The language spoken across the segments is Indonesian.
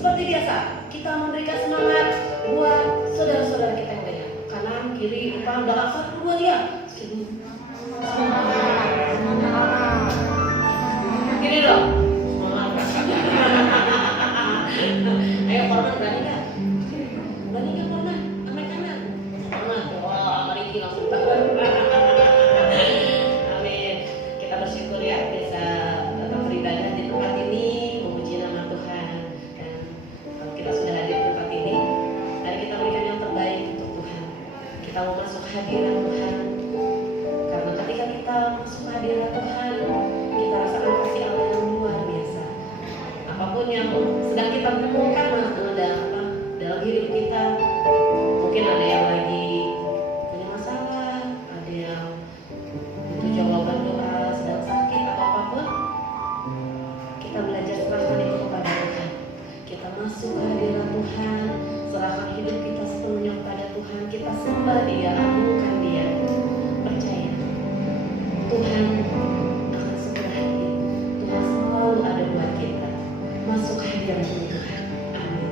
Seperti biasa, kita memberikan semangat buat saudara-saudara kita yang lainnya. Kanan, kiri, depan, belakang, satu, dua, ya. Gini dong. Ayo korban, berani gak? Berani gak korban? Amai kanan. Korban, wah mari kita langsung tahan. Amin. Kita bersyukur ya bisa tetap beribadah di tempat ini, memuji nama Tuhan. Dan kalau kita sudah hadir di tempat ini, mari kita berikan yang terbaik untuk Tuhan. Kita mau masuk hadirat Tuhan. Karena ketika kita masuk hadirat Tuhan, kita rasakan kasih Allah yang luar biasa. Apapun yang sedang kita temukan dalam hidup kita, mungkin ada yang lagi punya masalah, ada yang butuh jawaban doa, sedang sakit atau apapun, kita belajar serahkan itu kepada Tuhan. Kita masuk ke hadirat Tuhan, serahkan hidup kita sepenuhnya kepada Tuhan. Kita sembah Dia, agungkan Dia. Percaya Tuhan akan segera hadir. Tuhan selalu ada buat kita. Masuk hadirat Tuhan. Amin.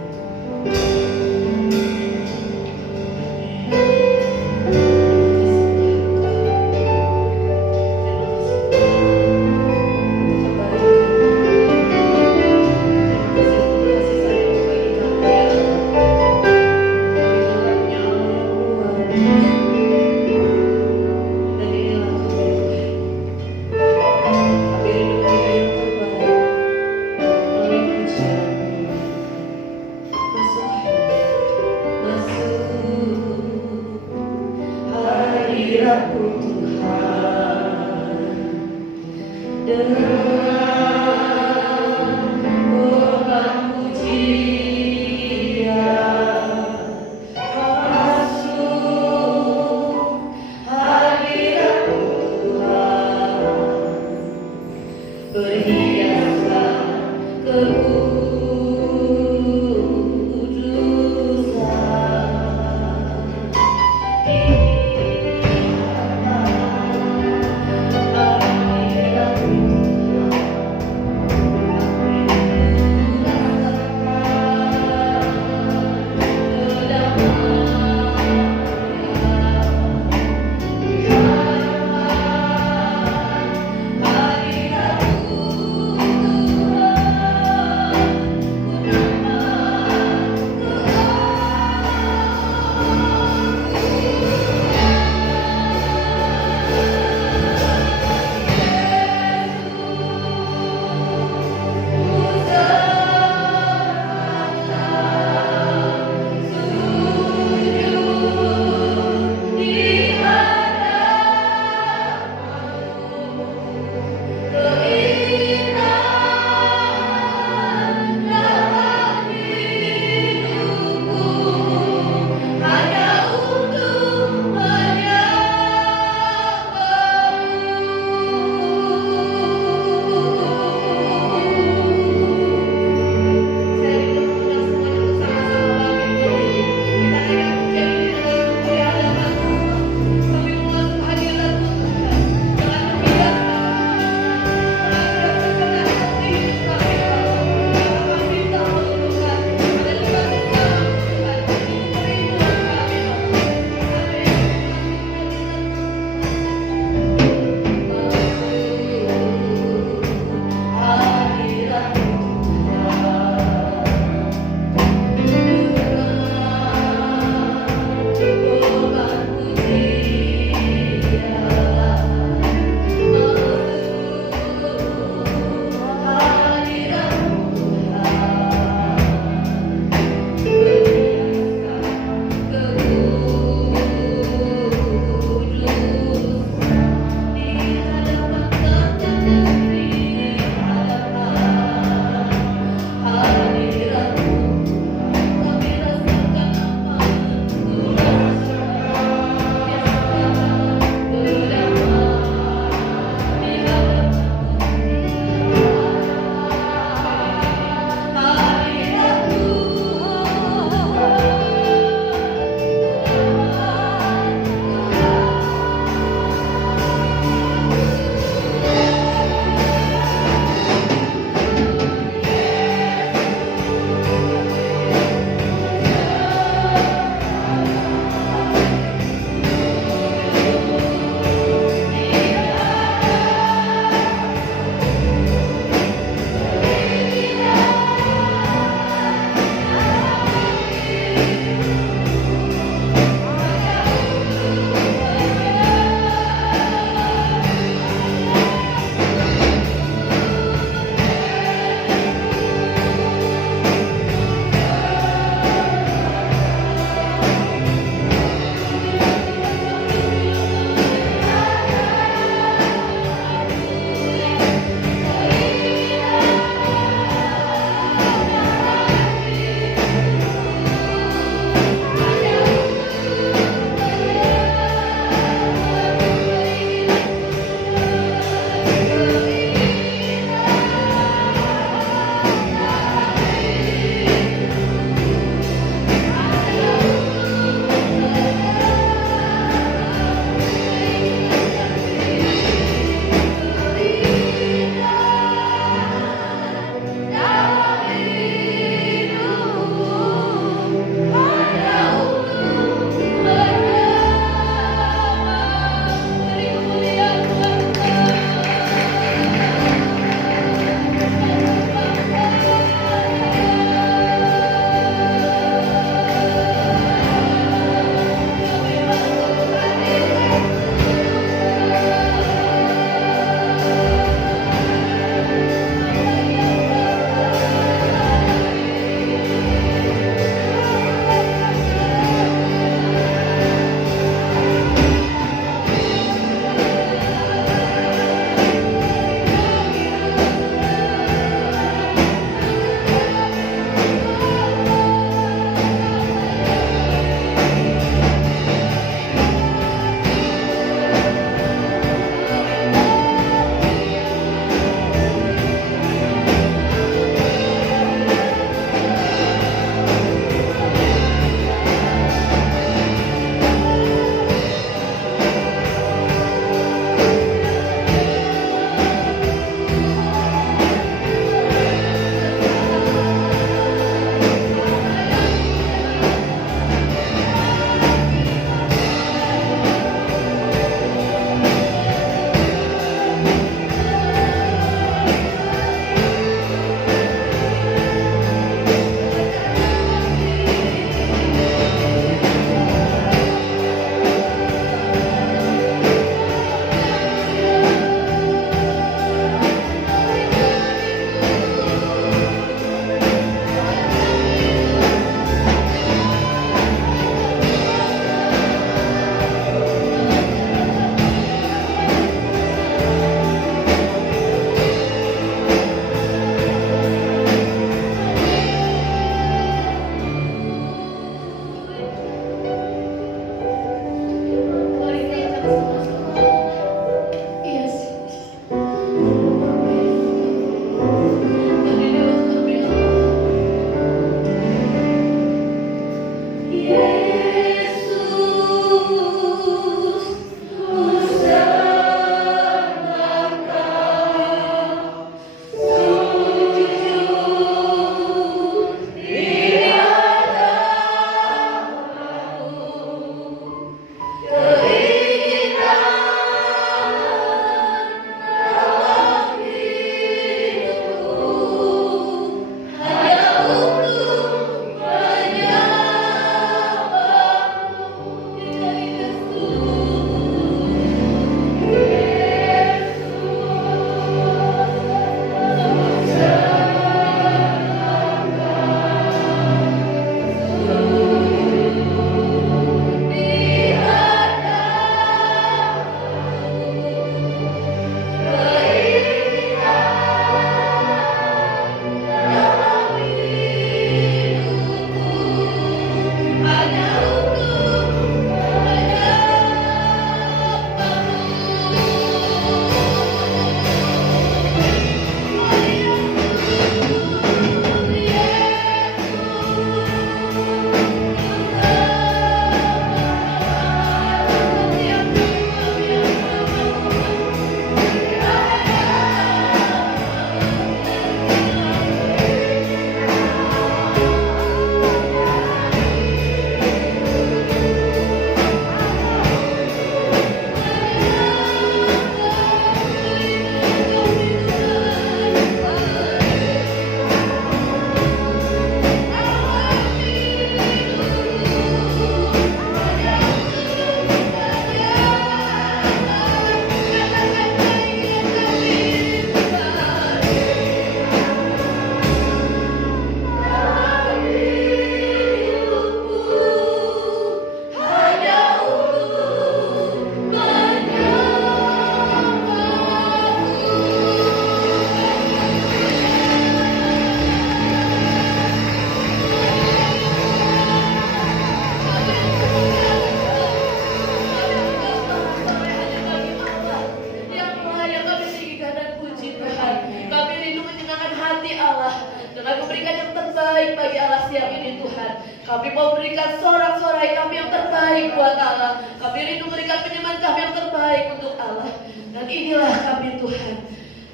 terbaik bagi Allah siang ini Tuhan. Kami mau berikan sorak-sorai kami yang terbaik buat Allah. Kami rindu berikan penyembahan kami yang terbaik untuk Allah. Dan inilah kami Tuhan.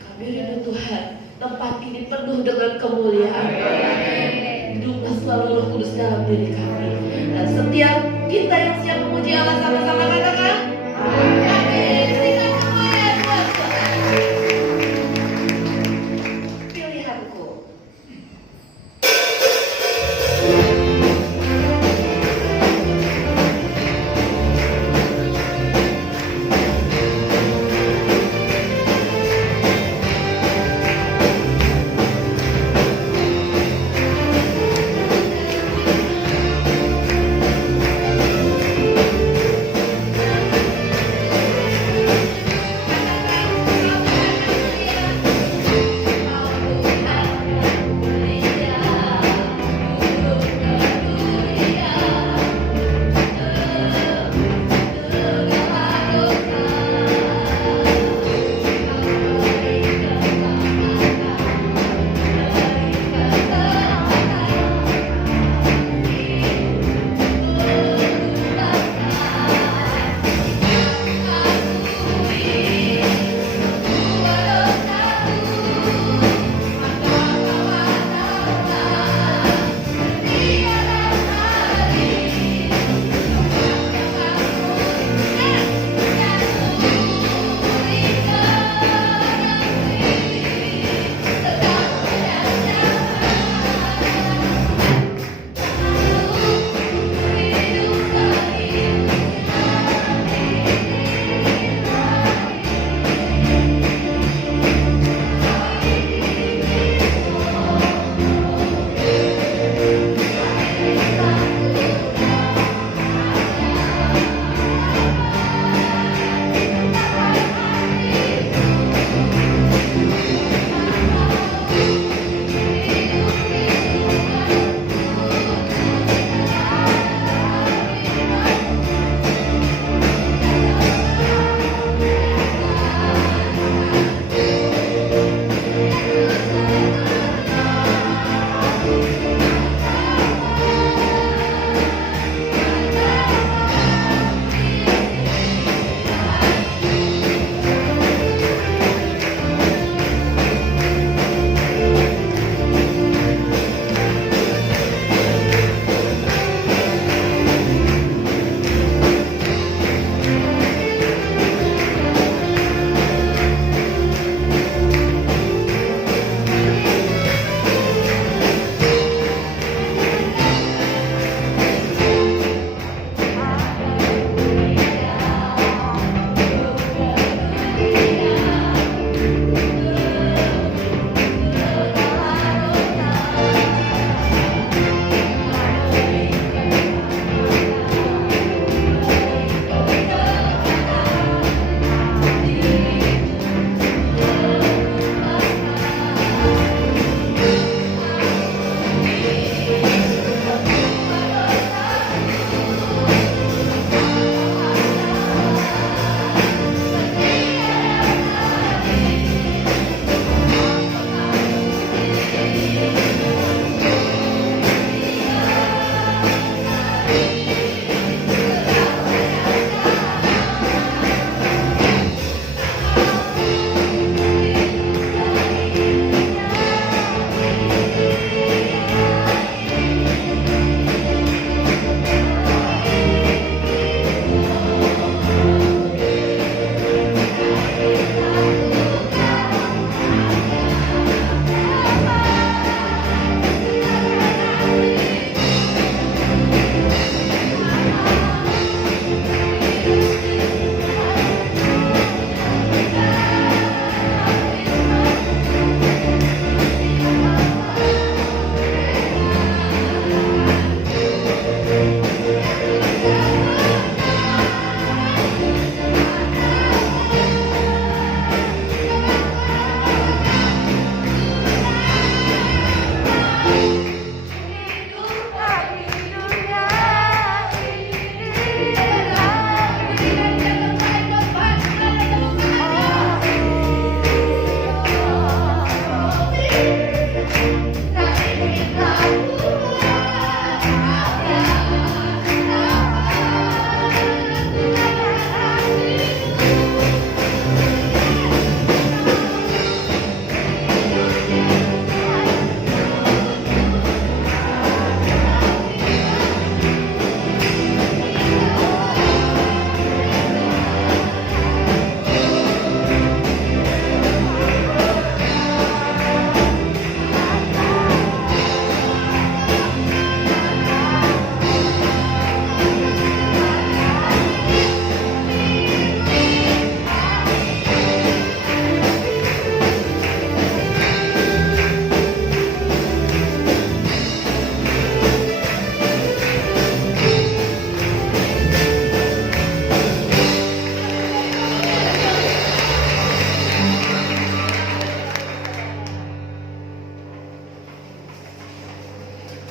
Kami rindu Tuhan, tempat ini penuh dengan kemuliaan. Hiduplah selalu Roh Kudus dalam diri kami. Dan setiap kita yang siap memuji Allah sama-sama katakan, amin. Berikan kemuliaan buat Tuhan. Pilihanku.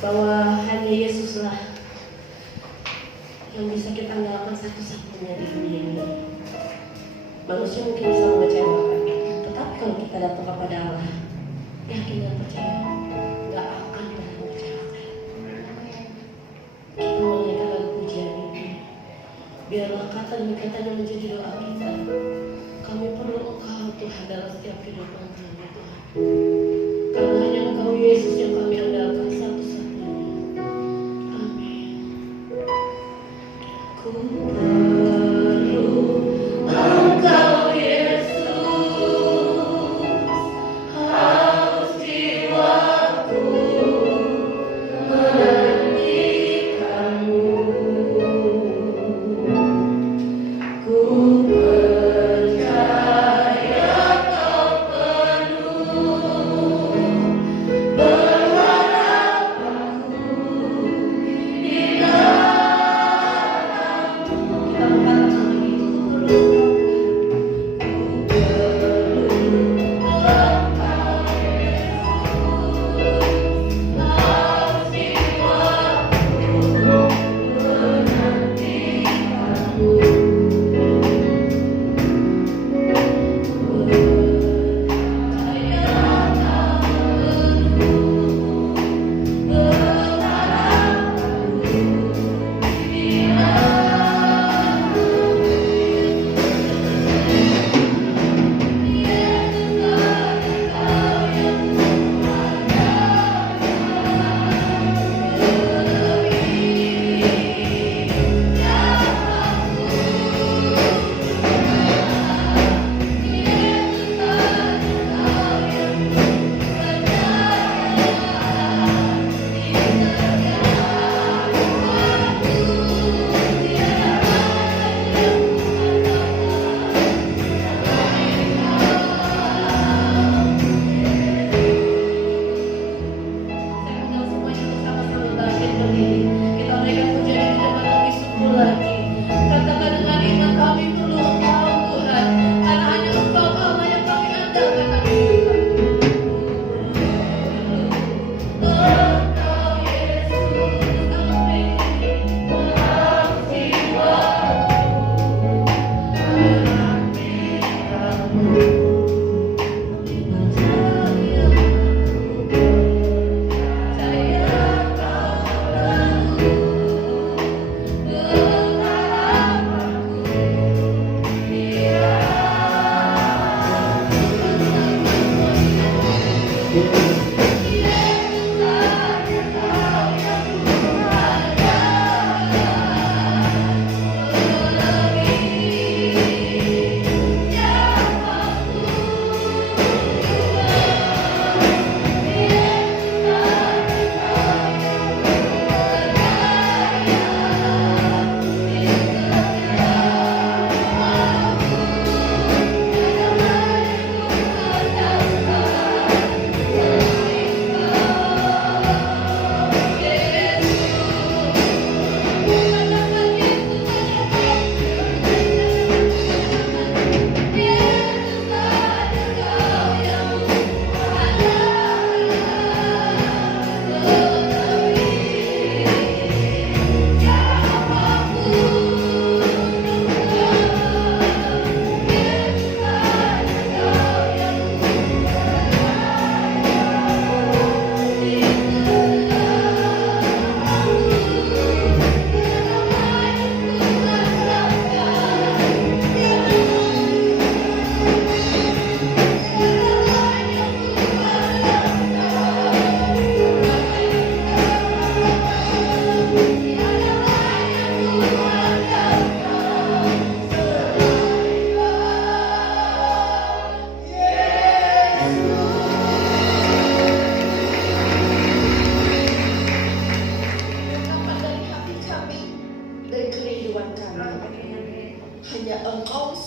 bahwa hanya Yesuslah yang bisa kita andalkan satu-satunya di dunia ini. Manusia mungkin bisa mengecewakan, tetapi kalau kita datang kepada Allah, yakin dan percaya, gak akan pernah mengecewakan. Kita menaikkan lagu pujian ini, biarlah kata demi katanya menjadi doa kita. Kami perlu Engkau Tuhan dalam setiap kehidupan kami Tuhan. Karena hanya Engkau Yesus yang kami andalkan satu-satunya. Amin. Ku perlu Engkau Yesus, haus jiwaku menantikanmu. Ku percaya Kau penuh berharap aku di dalam-Mu. Kita mengatakan itu perlu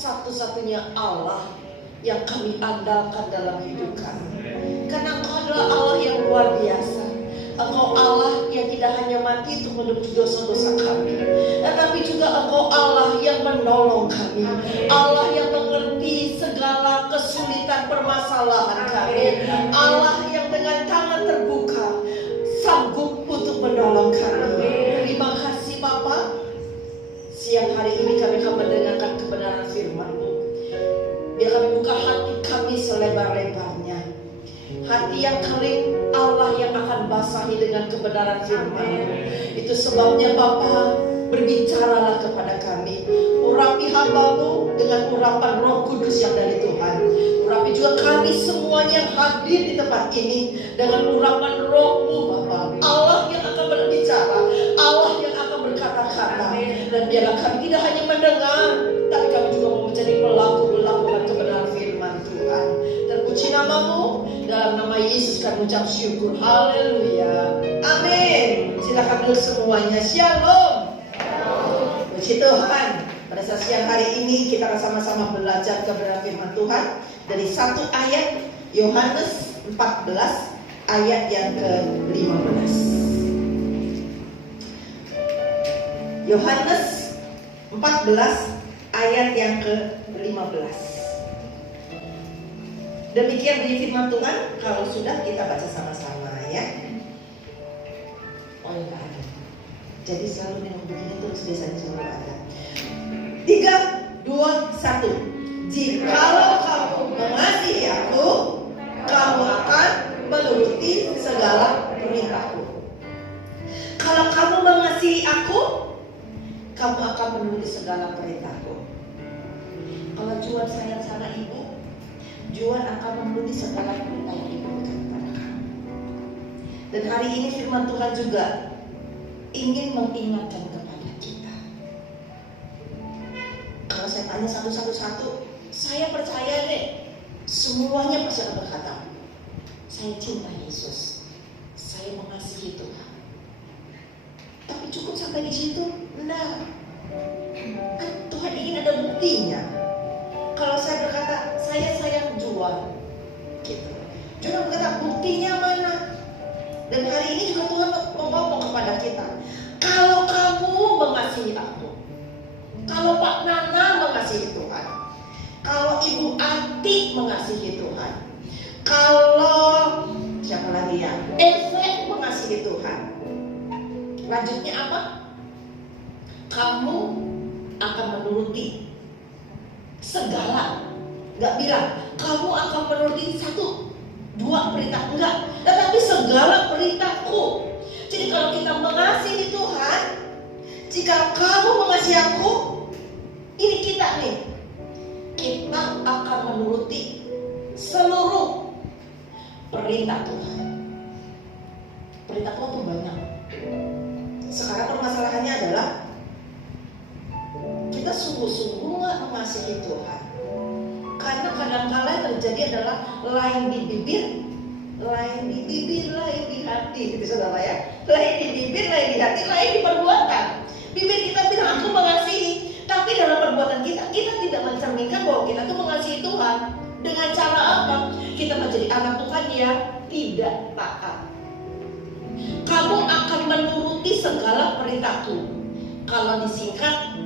satu-satunya Allah yang kami andalkan dalam hidup kami. Karena Engkau adalah Allah yang luar biasa. Engkau Allah yang tidak hanya mati untuk menebus dosa-dosa kami, tetapi juga Engkau Allah yang menolong kami, Allah yang mengerti segala kesulitan permasalahan kami, Allah yang dengan tangan terbuka sanggup untuk hati yang kering, Allah yang akan basahi dengan kebenaran firman. Itu sebabnya Bapa, berbicaralah kepada kami. Urapi hamba-Mu dengan urapan Roh Kudus yang dari Tuhan. Urapi juga kami semuanya yang hadir di tempat ini dengan urapan Roh-Mu Bapa. Allah yang akan berbicara, Allah yang akan berkata-kata. Dan biarlah kami tidak hanya mendengar, tapi kami juga mau menjadi pelaku-pelaku kebenaran firman Tuhan. Terpuji nama-Mu, dalam nama Yesus kami ucap syukur. Haleluya. Amin. Silakan duduk semuanya. Shalom. Puji Tuhan. Pada saat siang hari ini kita akan sama-sama belajar kebenaran firman Tuhan dari satu ayat Yohanes 14 ayat yang ke-15. Yohanes 14 ayat yang ke-15. Demikian bunyi firman Tuhan. Kalau sudah kita baca sama-sama ya. Oh ya ada. Jadi selalu minum begini terus biasanya selalu ada. 3, 2, 1. Jikalau kamu mengasihi aku, kamu akan menuruti segala perintahku. Kalau kamu mengasihi aku, kamu akan menuruti segala perintahku. Kalau Juan sayang sama ibu, Juan akan menuruti segala perintah yang ibu berikan kepada kamu. Dan hari ini firman Tuhan juga ingin mengingatkan kepada kita. Kalau saya tanya satu-satu, saya percaya deh, semuanya pasti akan berkata, saya cinta Yesus, saya mengasihi Tuhan. Tapi cukup sampai di situ? Enggak. Tuhan ingin ada buktinya. Kalau saya berkata, saya sayang Juan, gitu. Juan berkata, buktinya mana? Dan hari ini juga Tuhan mau ngomong kepada kita, kalau kamu mengasihi aku, kalau Pak Nana mengasihi Tuhan, kalau Ibu Ati mengasihi Tuhan, kalau siapa lagi ya, Eve mengasihi Tuhan, lanjutnya apa? Kamu akan menuruti segala. Gak bilang kamu akan menuruti 1, 2 perintah, enggak, tetapi segala perintahku. Jadi kalau kita mengasihi Tuhan, jika kamu mengasihi aku, ini kita nih, kita akan menuruti seluruh perintah Tuhan. Perintah Tuhan itu banyak. Sekarang permasalahannya adalah kita sungguh-sungguh gak mengasihi Tuhan. Karena kadang-kala yang terjadi adalah lain di bibir, lain di hati, gitu saudara ya. Lain di bibir, lain di hati, lain di perbuatan. Bibir kita bilang aku mengasihi, tapi dalam perbuatan kita tidak mencerminkan bahwa kita tuh mengasihi Tuhan. Dengan cara apa? Kita menjadi anak Tuhan yang tidak taat. Kamu akan menuruti segala perintahku. Kalau disingkat,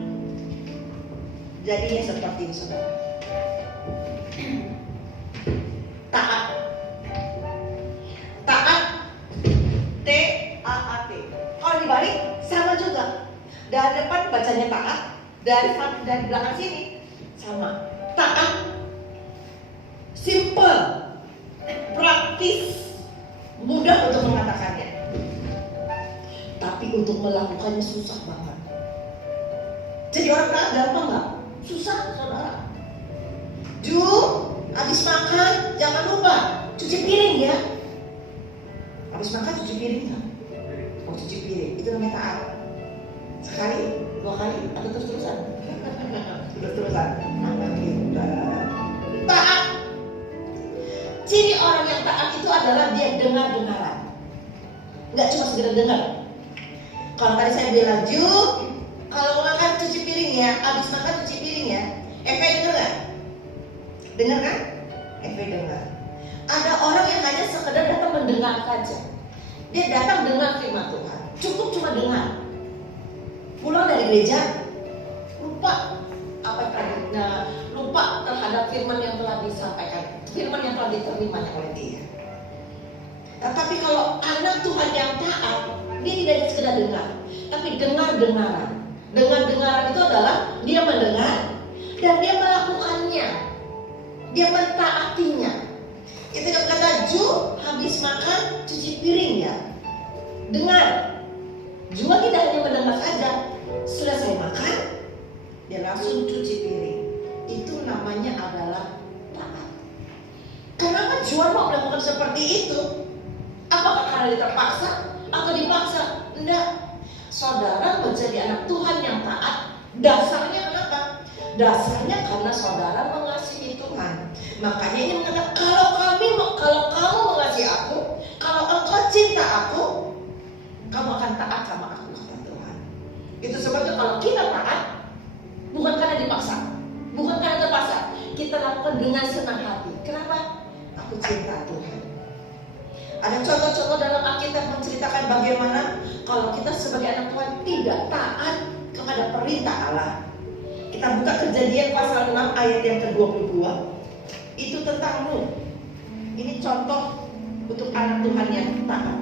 jadinya seperti ini saudara. Taat. Taat. T-A-A-T. Kalau dibalik sama juga. Dari depan bacanya taat, dari belakang sini sama. Taat. Simple, praktis, mudah untuk mengatakannya. Tapi untuk melakukannya susah banget. Jadi orang taat gampang nggak? Susah saudara. Habis makan jangan lupa cuci piring ya. Habis makan cuci piring nggak? Oh cuci piring itu namanya taat. Sekali, 2 kali atau terus-terusan? Terus-terusan. Taat. Ciri orang yang taat itu adalah dia dengar-dengaran. Nggak cuma sekedar dengar. Kalau tadi saya bilang, kalau makan cuci piring ya, habis makan cuci piring ya. Eva dengar nggak? Dengar kan? Eva dengar. Ada orang yang hanya sekedar datang mendengar saja. Dia datang dengar firman Tuhan. Cukup cuma dengar. Pulang dari gereja, lupa apa yang lupa terhadap firman yang telah disampaikan, firman yang telah diterima oleh dia. Tapi kalau anak Tuhan yang taat, dia tidak sekedar dengar, tapi dengar-dengaran. Dengar-dengaran itu adalah dia mendengar dan dia melakukannya, dia mentaatinya. Ketika berkata, Ju, habis makan cuci piring ya. Dengar, Jua tidak hanya mendengar saja. Sudah saya makan, dia langsung cuci piring. Itu namanya adalah taat. Kenapa Jua mau melakukan seperti itu? Apakah karena dia terpaksa atau dipaksa? Enggak. Saudara menjadi anak Tuhan yang taat. Dasarnya kenapa? Dasarnya karena saudara mengasihi Tuhan. Makanya ini mengatakan, kalau kamu mengasihi aku, kalau engkau cinta aku, kamu akan taat sama aku, kata Tuhan. Itu sebabnya kalau kita taat, bukan karena dipaksa, bukan karena terpaksa, kita lakukan dengan senang hati. Kenapa? Aku cinta Tuhan. Ada contoh-contoh dalam Alkitab menceritakan bagaimana kalau kita sebagai anak Tuhan tidak taat kepada perintah Allah. Kita buka Kejadian pasal 6 ayat yang ke-22. Itu tentang Nuh. Ini contoh untuk anak Tuhan yang taat.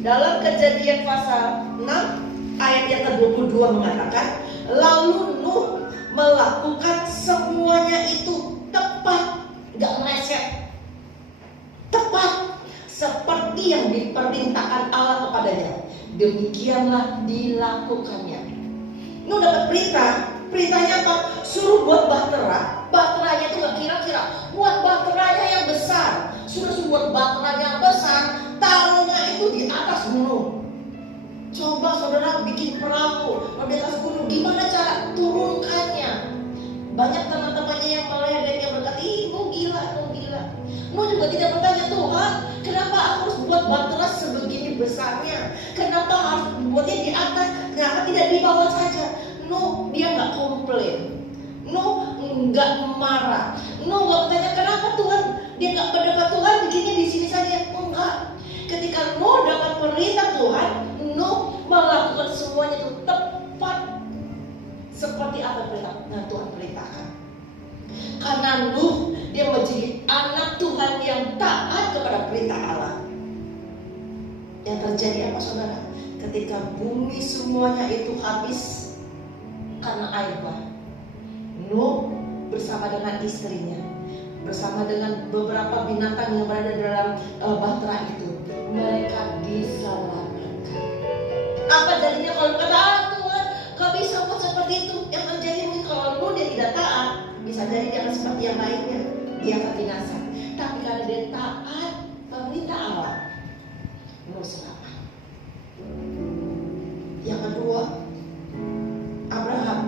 Dalam Kejadian pasal 6 ayat yang ke-22 mengatakan, lalu Nuh melakukan semuanya itu tepat, gak meleset, tepat seperti yang diperintahkan Allah kepadanya. Demikianlah dilakukannya. Nuh dapat perintahnya apa? Suruh buat bahtera. Bahteranya itu gak kira-kira, buat bahteranya yang besar. Sudah buat bahtera yang besar, taruhnya itu di atas gunung. Coba saudara bikin perahu di atas gunung, gimana cara turunkannya? Banyak teman-temannya yang meledek, yang berkata, ih Nuh gila. Nuh juga tidak bertanya, Tuhan, kenapa aku harus buat bahtera sebegini besarnya? Kenapa harus buatnya di atas? Kenapa tidak di bawah saja? Nuh dia nggak komplain. Nuh nggak marah. Nuh nggak bertanya kenapa Tuhan. Dia nggak berdebat, Tuhan bikinnya di sini saja. Enggak. Ketika Nuh dapat perintah Tuhan, Nuh melakukan semuanya itu tepat seperti apa yang Tuhan perintahkan. Karena Nuh dia menjadi anak Tuhan yang taat kepada perintah Allah. Yang terjadi apa saudara? Ketika bumi semuanya itu habis karena air bah, Nuh bersama dengan istrinya, bersama dengan beberapa binatang yang berada dalam bahtera itu, mereka diselamatkan. Apa jadinya kalau kata Tuhan gak bisa buat seperti itu? Yang terjadi mungkin kalau Nuh dia tidak taat, bisa jadi dia akan seperti yang lainnya, dia akan binasa. Tapi karena dia taat perintah Allah, Nuh selamat. Yang kedua, Abraham.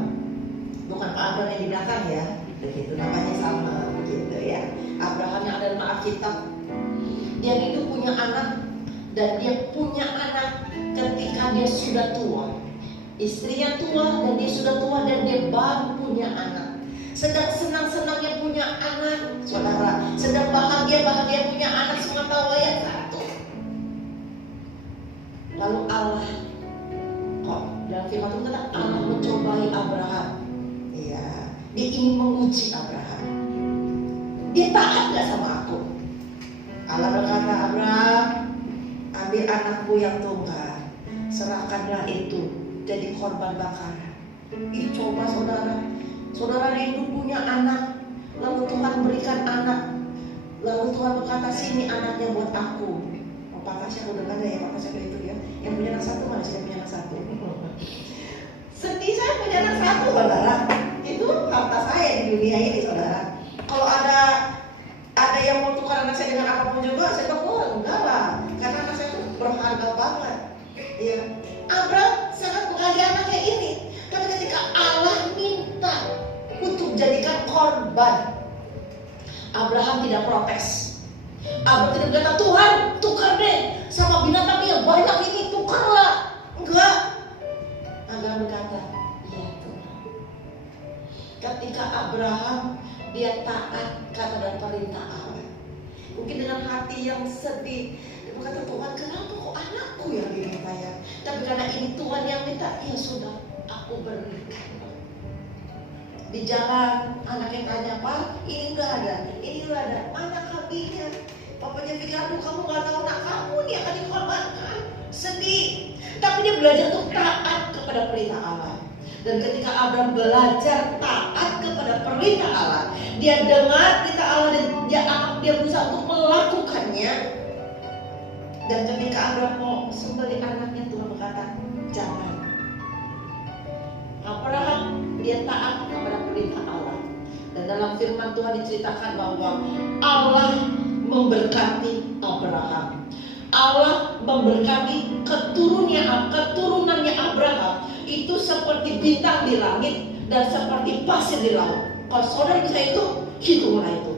Bukan Abraham yang di belakang ya, begitu namanya sama begitu ya. Abraham yang ada dalam Alkitab, dia itu punya anak, dan dia punya anak ketika dia sudah tua. Istrinya tua dan dia sudah tua dan dia baru punya anak. Sedang senang-senangnya punya anak, saudara. Sedang bahagia-bahagia punya anak semata wayang satu. Lalu Allah, kok dalam firman Tuhan kata Allah mencobai Abraham. Iya, dia ingin menguji Abraham. Dia taat gak sama aku? Allah berkata, Abraham, ambil anakmu yang tunggal, serahkanlah itu jadi korban bakaran. Ih, coba saudara rindu punya anak, lalu Tuhan berikan anak, lalu Tuhan berkata, sini anaknya buat aku. Pak Tasya udah ada ya, Pak Tasya itu ya, yang punya anak satu, mana sih yang punya anak satu? Sedih saya punya anak satu, saudara. Itu harta saya di dunia ini, saudara. Kalau ada yang mau tukar anak saya dengan apapun juga, saya bilang, enggak lah, karena anak saya itu berharga banget. Ya, Abraham sangat menghargai anaknya ini. Tapi ketika Allah minta untuk jadikan korban, Abraham tidak protes. Abraham tidak berkata, Tuhan tukar deh sama binatang yang banyak ini, tukarlah. Enggak. Abraham berkata, iya Tuhan. Ketika Abraham dia taat kata dan perintah Allah, mungkin dengan hati yang sedih, dia berkata, Tuhan kenapa kok anakku yang diminta ya? Tapi karena ini Tuhan yang minta, ya sudah aku berikan. Di jalan anaknya tanya, Pak ini udah ada, mana kambingnya? Papanya pikir, aduh kamu gak tahu nak kamu nih akan dikorbankan. Sedih. Tapi dia belajar untuk taat kepada perintah Allah. Dan ketika Abraham belajar taat kepada perintah Allah, dia dengar perintah Allah dan dia berusaha untuk melakukannya. Dan ketika Abraham mau sembelih anaknya, Tuhan berkata, jangan. Abraham dia taat kepada perintah Allah. Dan dalam firman Tuhan diceritakan bahwa Allah memberkati Abraham. Allah memberkati keturunannya Abraham itu seperti bintang di langit dan seperti pasir di laut. Kalau saudara bisa hitunglah itu.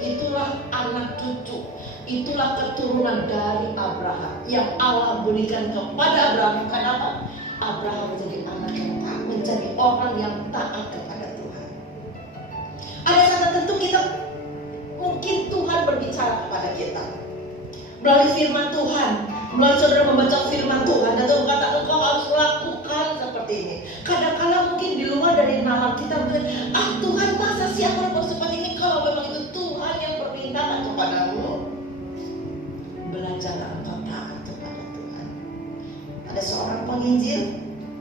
Itulah anak cucu, itulah keturunan dari Abraham yang Allah berikan kepada Abraham. Kenapa? Abraham menjadi anak yang taat, menjadi orang yang taat kepada Tuhan. Ada saat tertentu mungkin Tuhan berbicara kepada kita melalui firman Tuhan, melalui saudara membaca firman Tuhan, dan Tuhan berkata engkau harus lakukan seperti ini. Kadang-kadang mungkin di luar dari nalar kita berkata, Tuhan, masa sih aku harus seperti ini? Kalau memang itu Tuhan yang berperintahkan kepadamu, belajar engkau taat kepada Tuhan. Ada seorang penginjil,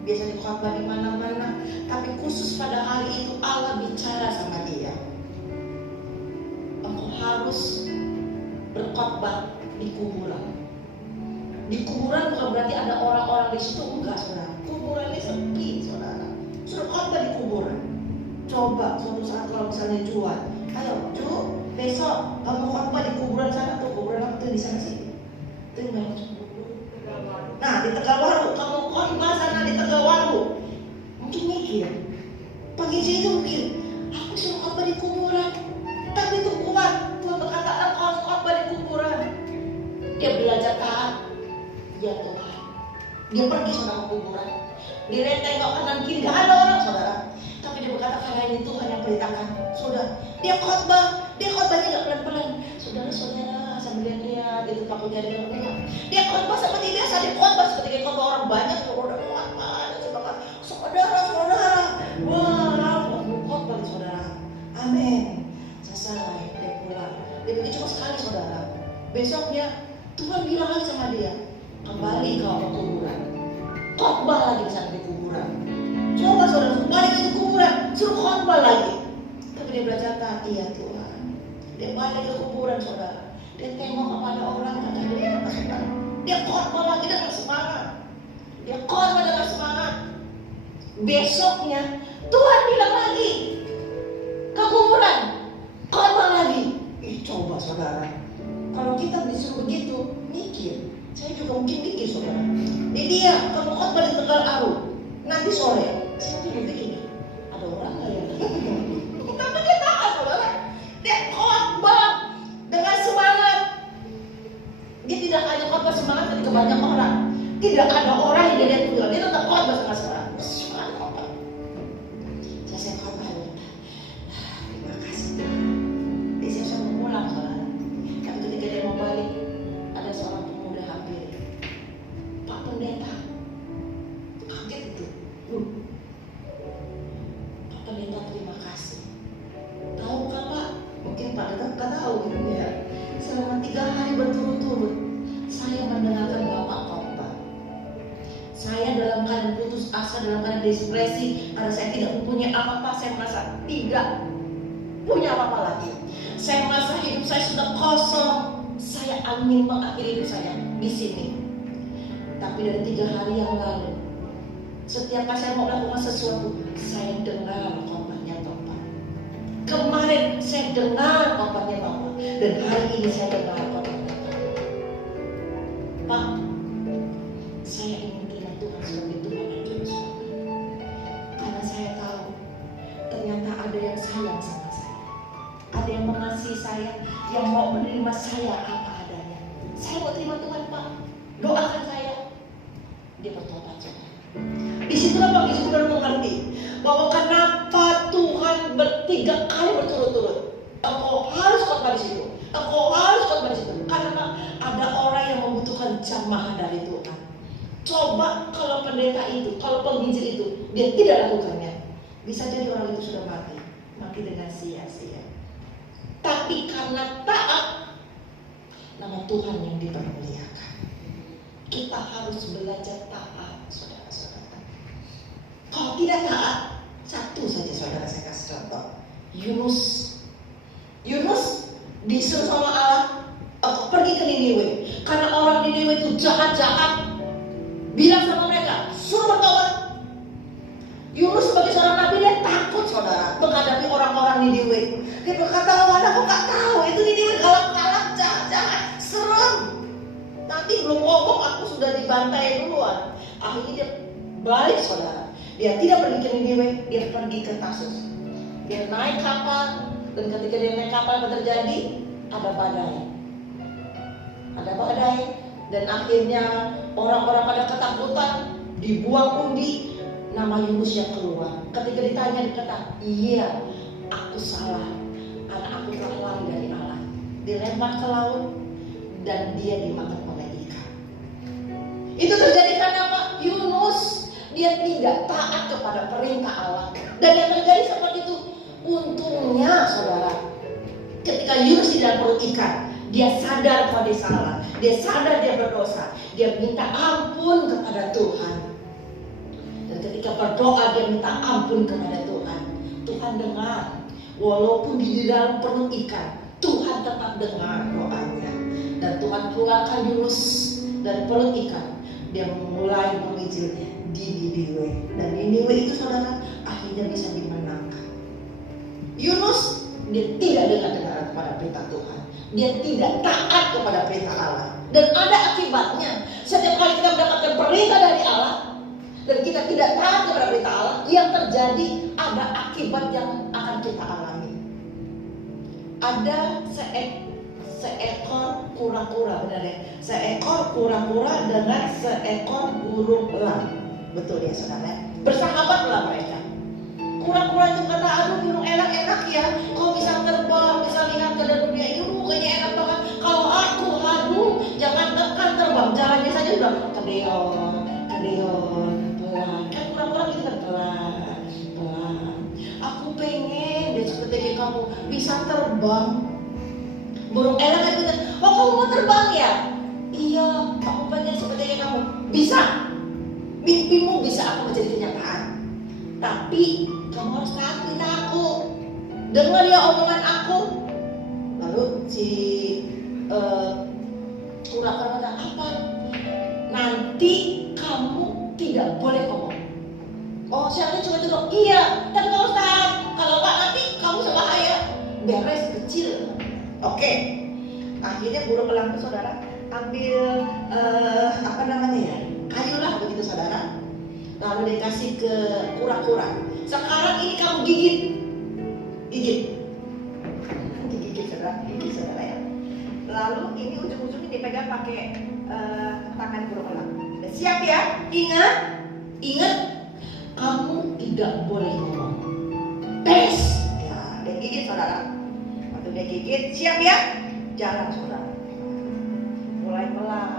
biasa dikhotbah di mana-mana, tapi khusus pada hari itu Allah bicara sama dia. Engkau harus berkhotbah di kuburan. Di kuburan bukan berarti ada orang-orang di situ, enggak, saudara. Kuburannya sepi, saudara. Suruh khotbah di kuburan. Coba suatu saat kalau misalnya jual, ayo Ju, besok kamu khotbah di kuburan sana tuh. Kuburan apa tuh di sana sih? Itu yang nah di Tegawaru, kamu khotbah sana di Tegawaru. Mungkin mikir, penginjil itu mungkin, aku suruh khotbah di kuburan, tapi itu kuat. Tuhan berkata engkau harus khotbah di kuburan. Dia belajar taat. Ya Tuhan. Dia pergi saudara ke kuburan. Dia tengok kanan kiri, gak ada orang saudara. Tapi dia berkata karena ini Tuhan yang perintahkan. Sudah. Dia khotbahnya gak pelan-pelan. Saudara-saudara sambil lihat itu takutnya dia lihat. Dia khotbah seperti biasa. Dia khotbah seperti khotbah orang banyak. Saudara-saudara. Wah, khotbah saudara. Amin. Selesai. Dia pulang. Dia pergi cuma sekali saudara. Besoknya Tuhan bilang lagi sama dia, kembali kau ke kuburan, khotbah lagi di sana di kuburan. Coba saudara, balik ke kuburan, suruh khotbah lagi. Tapi dia belajar taat, iya Tuhan. Dia balik ke kuburan saudara. Dia tengok kepada orang, kata dia saudara. Dia khotbah lagi dengan semangat. Dia khotbah dengan semangat. Besoknya Tuhan bilang lagi ke kuburan, khotbah lagi. Coba saudara. Kalau kita disuruh begitu, mikir. Saya juga mungkin mikir saudara. Dia, kamu khotbah di Tegawaru. Nanti sore, saya juga pikir, ada orang nggak ya? Tapi dia taat saudara. Dia khotbah dengan semangat. Dia tidak hanya khotbah semangat ketika banyak orang. Tidak ada orang yang dia lihat juga. Dia tetap khotbah dengan semangat. Semangat khotbah. Saya khotbah. Terima kasih. Dia saya mau pulang saudara. Ketika dia mau balik, ada seorang pemuda hampir, Pak Pendeta, kaget itu. Pak Pendeta terima kasih. Tahu kan Pak? Mungkin Pak Pendeta tak tahu gitu ya. Selama 3 hari berturut-turut, saya mendengarkan Bapak khotbah. Saya dalam keadaan putus asa, dalam keadaan depresi, karena saya tidak mempunyai apa-apa. Saya merasa tidak punya apa-apa lagi. Saya merasa hidup saya sudah kosong. Saya ingin mengakhiri hidup saya di sini. Tapi dari 3 hari yang lalu, setiap kali saya mau melakukan sesuatu, saya dengar khotbahnya Bapak. Kemarin saya dengar khotbahnya Bapak, dan hari ini saya dengar khotbahnya Bapak. Pak, saya ingin terima Tuhan sebagai Tuhan dan Juru Selamat. Karena saya tahu ternyata ada yang sayang sama saya. Ada yang mengasihi saya, yang mau menerima saya apa adanya. Saya mau terima Tuhan Pak, doakan saya. Dia bertobat saudara. Disitulah Pak Yesus baru mengerti bahwa kenapa Tuhan 3 kali berturut-turut. Engkau harus khotbah di situ. Engkau harus khotbah di situ. Karena ada orang yang membutuhkan jamaah dari Tuhan. Coba kalau pendeta itu, kalau penginjil itu, dia tidak lakukannya, bisa jadi orang itu sudah mati dengan sia-sia. Tapi karena taat, nama Tuhan yang dipermuliakan. Kita harus belajar taat, saudara-saudara. Kalau tidak taat, satu saja saudara saya kasih contoh. Yunus disuruh sama Allah pergi ke Niniwe. Karena orang Niniwe itu jahat-jahat. Bilang sama mereka, suruh bertobat. Yunus sebagai seorang nabi, dia takut saudara menghadapi orang-orang Niniwe. Dia berkata, aku gak tahu itu Niniwe galak-galak, jahat-jahat, serem. Nanti belum ngomong aku sudah dibantai duluan. Akhirnya dia balik saudara. Dia tidak pergi ke Niniwe, dia pergi ke Tarsus. Dia naik kapal, dan ketika dia naik kapal apa terjadi? Ada badai, dan akhirnya orang-orang pada ketakutan, dibuang undi, nama Yunus yang keluar. Ketika ditanya, dia kata, iya, aku salah, karena aku telah lari dari Allah. Dilempar ke laut, dan dia dimakan oleh ikan. Itu terjadi karena apa? Yunus, dia tidak taat kepada perintah Allah. Dan yang terjadi seperti itu, untungnya saudara, ketika Yunus di dalam perut ikan, dia sadar bahwa dia salah, dia sadar dia berdosa, dia minta ampun kepada Tuhan. Dan ketika berdoa dia minta ampun kepada Tuhan, Tuhan dengar. Walaupun di dalam perut ikan, Tuhan tetap dengar doanya. Dan Tuhan keluarkan Yunus dari perut ikan. Dia mulai memijil di Niniwe. Dan Niniwe itu saudara akhirnya bisa dimenangkan. Yunus, dia tidak dengar kepada perintah Tuhan. Dia tidak taat kepada perintah Allah. Dan ada akibatnya. Setiap kali kita mendapatkan perintah dari Allah dan kita tidak taat kepada perintah Allah, yang terjadi ada akibat yang akan kita alami. Ada seekor kura-kura, benar ya? Seekor kura-kura dengan seekor burung elang. Betul ya saudara? Bersahabatlah mereka. Kura-kura itu kata, aduh burung enak ya, kau bisa terbang, bisa lihat ke dalam dunia ini, kayaknya enak banget. Kalau aku, aduh, jangan tekan terbang, jalannya saja udah kedeon, pelan. Kan kura-kura gitu kan pelan. Aku pengen deh seperti kayak kamu bisa terbang. Burung enak kan gitu, oh kamu mau terbang ya? Iya, aku pengen seperti kayak kamu. Bisa, mimpimu bisa aku menjadi kenyataan. Tapi kamu harus taati aku, dengar ya omongan aku. Lalu si kura-kura kata apa? Nanti kamu tidak boleh ngomong. Oh siapa cuma iya, tapi kamu harus taat. Kalau enggak nanti kamu sebahaya. Beres kecil. Oke. Akhirnya burung elang itu saudara ambil kayu lah begitu saudara. Lalu dikasih ke kura-kura. Sekarang ini kamu gigit saudara ya. Lalu ini ujung-ujungnya dipegang pakai tangan burung elang. Siap ya? Ingat, kamu tidak boleh ngomong. Tes. Ya, dia gigit saudara. Waktu dia gigit, siap ya? Jalan saudara. Mulai pelan.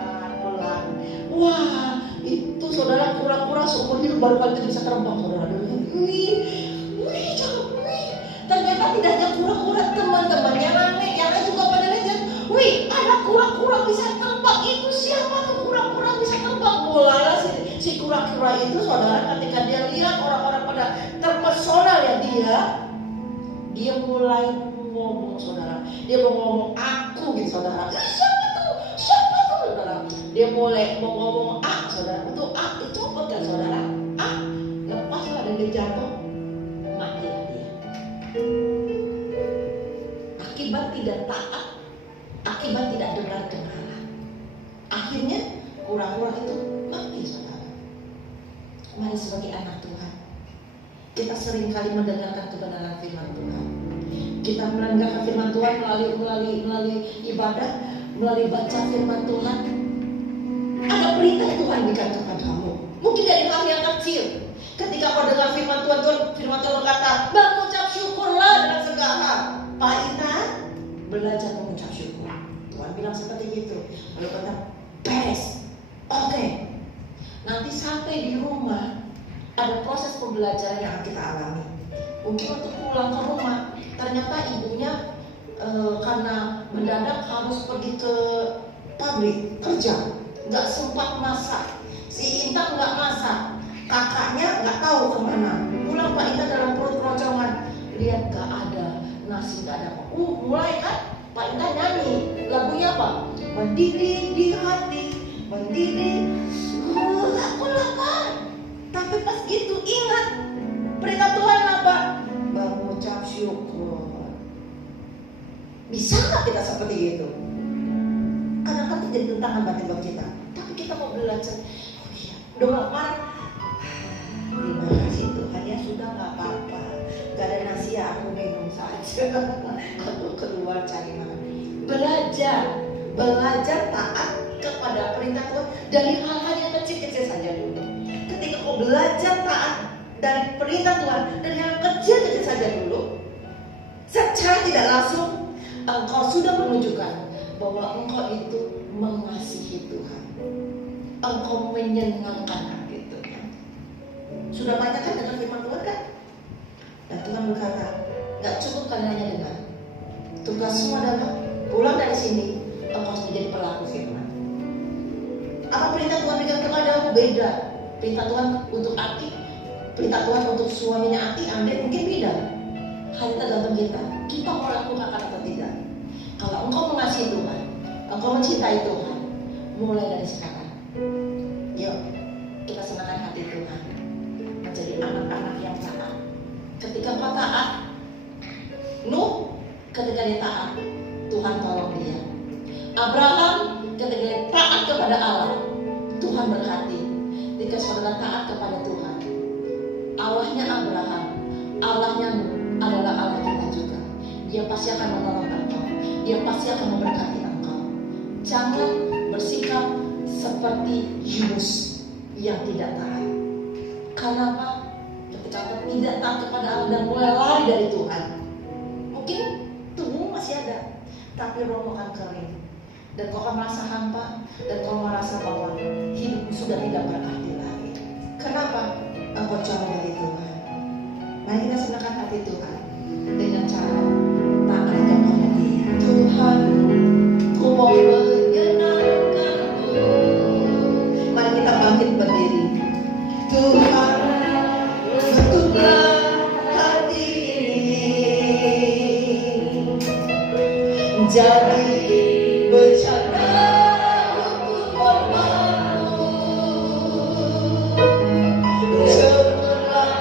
Wah, itu saudara kura-kura seumur hidup baru kali itu bisa terbang saudara. Wih, cakep. Ternyata tidak hanya kura-kura, teman-temannya yang lain juga pada lihat. Wih, ada kura-kura bisa terbang. Itu siapa tuh kura-kura bisa terbang? Mulailah si kura-kura itu saudara, ketika dia lihat orang-orang pada terpesona ya dia mulai ngomong saudara. Dia mau ngomong aku gitu saudara. Siapa tuh saudara? Dia mulai mau ngomong saudara. Itu dicopot kan saudara. Lepaslah dan dia jatuh, matilah dia. Akibat tidak taat, akibat tidak dengar Allah. Akhirnya kura-kura itu mati saudara. Mari sebagai anak Tuhan, kita seringkali mendengarkan kebenaran firman Tuhan. Kita mendengarkan firman Tuhan melalui ibadah, melalui baca firman Tuhan. Ada perintah Tuhan berikan kepadamu. Mungkin dari hal yang kecil. Ketika kau dengar firman Tuhan berkata, mengucap syukurlah dengan segala. Pak Intan, belajar mengucap syukur. Tuhan bilang seperti itu. Lalu kata, beres. Oke. Nanti sampai di rumah ada proses pembelajaran yang kita alami. Mungkin untuk pulang ke rumah, ternyata ibunya karena mendadak harus pergi ke pabrik kerja, nggak sempat masak. Si Intan nggak masak, kakaknya nggak tahu kemana. Pulang Pak Intan dalam perut keroncongan. lihat gak ada nasi, gak ada apa. Mulai kan Pak Intan nyanyi lagunya apa? Mendidih di hati, mendidih. Aku lapar. Tapi pas gitu ingat perintah Tuhan apa? Mengucap syukur. Bisa nggak kita seperti itu? Kadang-kadang jadi tentangan batin buat kita. Tapi kita mau belajar. Oh iya, udah lapar. Terima kasih Tuhan, ya sudah nggak apa-apa. Gak ada nasi ya, aku minum saja. Aku keluar cari makan. Belajar taat kepada perintah Tuhan dari hal-hal yang kecil-kecil saja dulu. Ketika kau belajar taat dari perintah Tuhan dari hal kecil-kecil saja dulu, secara tidak langsung engkau sudah menunjukkan bahwa engkau itu mengasihi Tuhan. Engkau menyenangkan hati Tuhan. Sudah banyak kan dengar firman Tuhan kan? Dan Tuhan berkata, gak cukup kalian hanya dengar. Tugas semua adalah pulang dari sini, engkau harus menjadi pelaku firman. Apa perintah Tuhan berikan kepadamu? Beda. Perintah Tuhan untuk Aki, perintah Tuhan untuk suaminya Aki, Anda mungkin beda. Hanya tergantung kita. Kita mau lakukan atau tidak. Kalau engkau mengasihi Tuhan, engkau mencintai Tuhan, mulai dari sekarang. Yuk, kita senangkan hati Tuhan. Menjadi anak-anak yang taat. Ketika kau taat, Nuh ketika dia taat, Tuhan tolong dia. Abraham ketika dia taat kepada Allah, Tuhan berkati. Jika saudara taat kepada Tuhan, Allahnya Abraham, Allahnya Nuh adalah Allah kita juga. Dia pasti akan menolong engkau. Dia pasti akan memberkati engkau. Jangan bersikap seperti Yunus yang tidak taat. Karena apa? Ketika kau tidak taat kepada Allah dan mulai lari dari Tuhan, mungkin tubuh masih ada, tapi rohmu akan kering. Dan kau akan merasa hampa, dan kau merasa bahwa hidupmu sudah tidak berarti lagi. Kenapa? Engkau jauh dari Tuhan. Mari kita senangkan hati Tuhan dengan cara taat kepada Dia. Tuhan, ku mau menyenangkan-Mu. Mari kita bangkit berdiri. Tuhan, bentuklah hati ini jadi bercanda untuk hormat-Mu. Cemerlang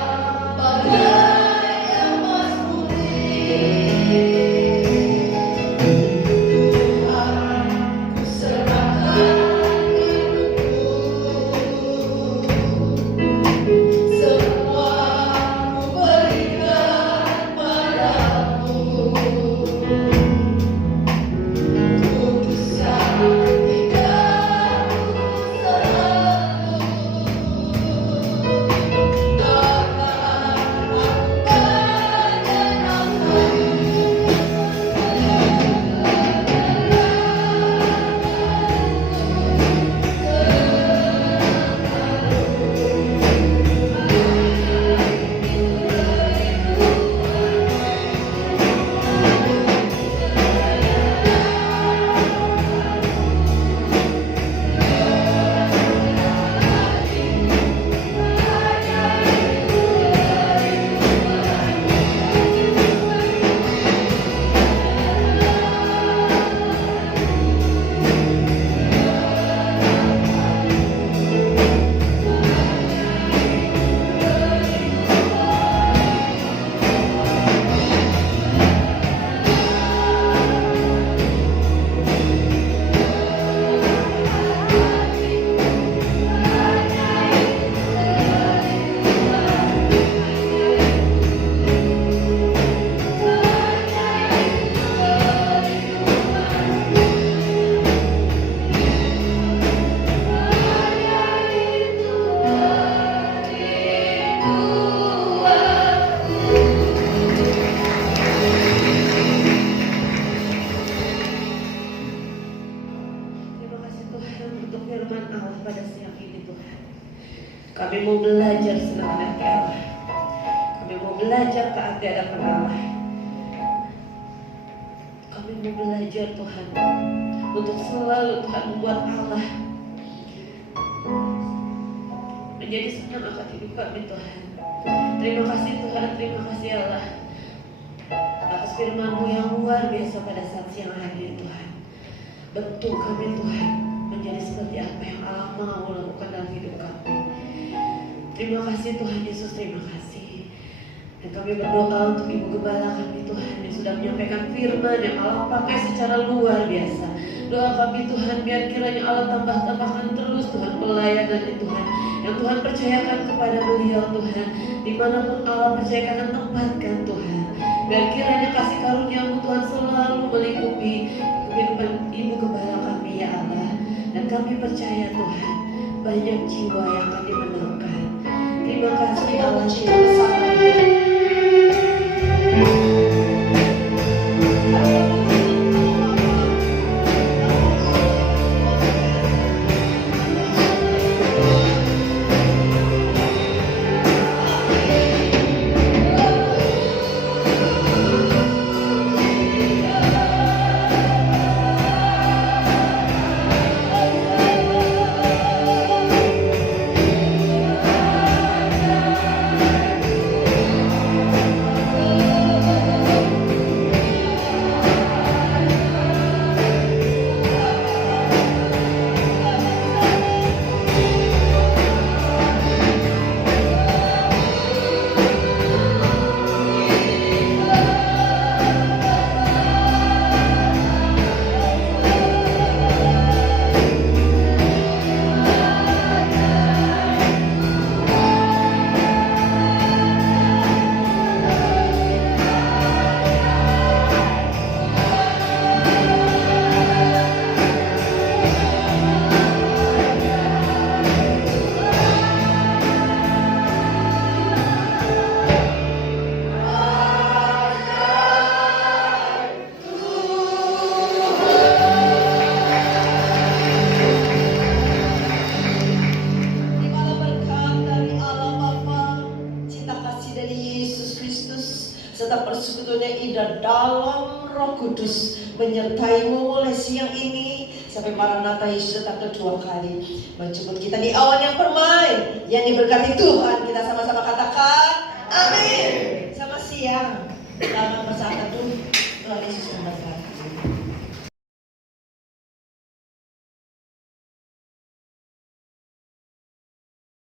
bagai emas putih. Tuhan, ku serahkan hidupku. Semua ku berikan padamu. Kami mau belajar senang hati Allah. Kami mau belajar taat di hadapan Allah. Kami mau belajar Tuhan untuk selalu Tuhan membuat Allah menjadi senang akan hidup kami Tuhan. Terima kasih Tuhan, terima kasih Allah. atas firman-Mu yang luar biasa pada saat siang hari Tuhan. Bentuk kami Tuhan menjadi seperti apa yang Allah mau lakukan dalam hidup kami. Terima kasih Tuhan Yesus, terima kasih. Dan kami berdoa untuk Ibu Gembala kami Tuhan yang sudah menyampaikan firman yang Allah pakai secara luar biasa. Doa kami Tuhan, biar kiranya Allah tambahkan terus Tuhan pelayanan Tuhan yang Tuhan percayakan kepada beliau Tuhan. Dimanapun Allah percayakan dan tempatkan Tuhan, biar kiranya kasih karunia-Mu Tuhan selalu melingkupi kehidupan Ibu Gembala kami ya Allah. Dan kami percaya Tuhan, banyak jiwa yang akan dimenangkan. Terima kasih Allah, jiwa bersama. Menyertai-Mu mulai siang ini sampai Maranatha Yesus datang kedua kali, menjemput kita di awan yang permai yang diberkati Tuhan.